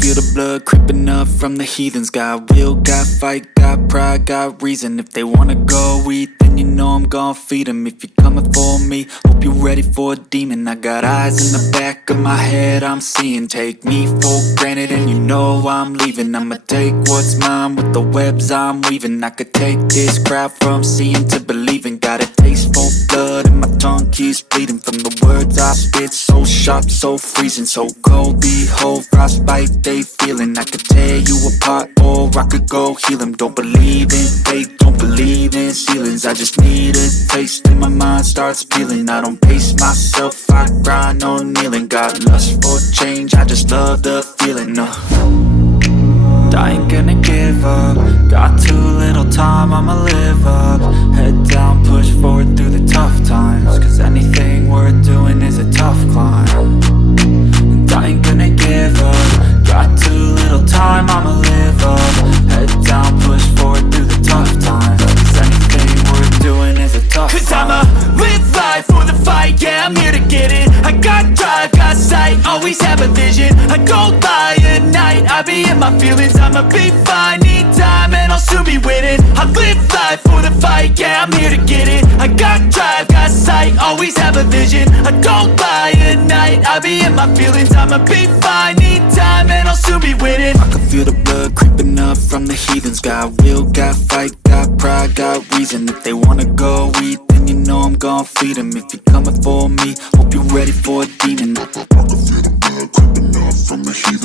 feel the blood creeping up from the heathens. Got will, got fight, got pride, got reason. If they wanna go eat, then you know I'm gon' feed them. If you're coming for me, hope you're ready for a demon. I got eyes in the back of my head, I'm seeing. Take me for granted and you know I'm leaving. I'ma take what's mine with the webs I'm weaving. I could take this crowd from seeing to believing. Got a taste for blood and my tongue keeps bleeding from the words I spit. So sharp, so freezing, so cold. Behold, frostbite they feeling. I could tear you apart or I could go heal them. Don't believe in fate, don't believe in ceilings. I just need a taste and my mind starts peeling. I don't pace myself, I grind on kneeling. Got lust for change, I just love the feeling. I ain't gonna give up. Got too little time, I'ma live up. Head down, push forward through the tough times. Cause anything worth doing is a tough climb. And I ain't gonna give up. Got too little time, I'ma live up. Head down, push forward through the tough times. Cause anything worth doing is a tough climb. Cause I'ma live life for the fight, yeah, I'm here to get it. I got drive, got sight, always have a vision. I don't lie at night, I be in my feelings. I'ma be fine, need time and I'll soon be winning. I live life for the fight, yeah, I'm here to get it. I got drive, got sight, always have a vision. I don't lie at night, I be in my feelings. I'ma be fine, need time and I'll soon be winning. I can feel the blood creeping up from the heathens. Got will, got fight, got pride, got reason. If they wanna go eat, then you know I'm gon' feed them. If you're coming for me, hope you're ready for a demon. I can feel the blood creeping up from the heathens.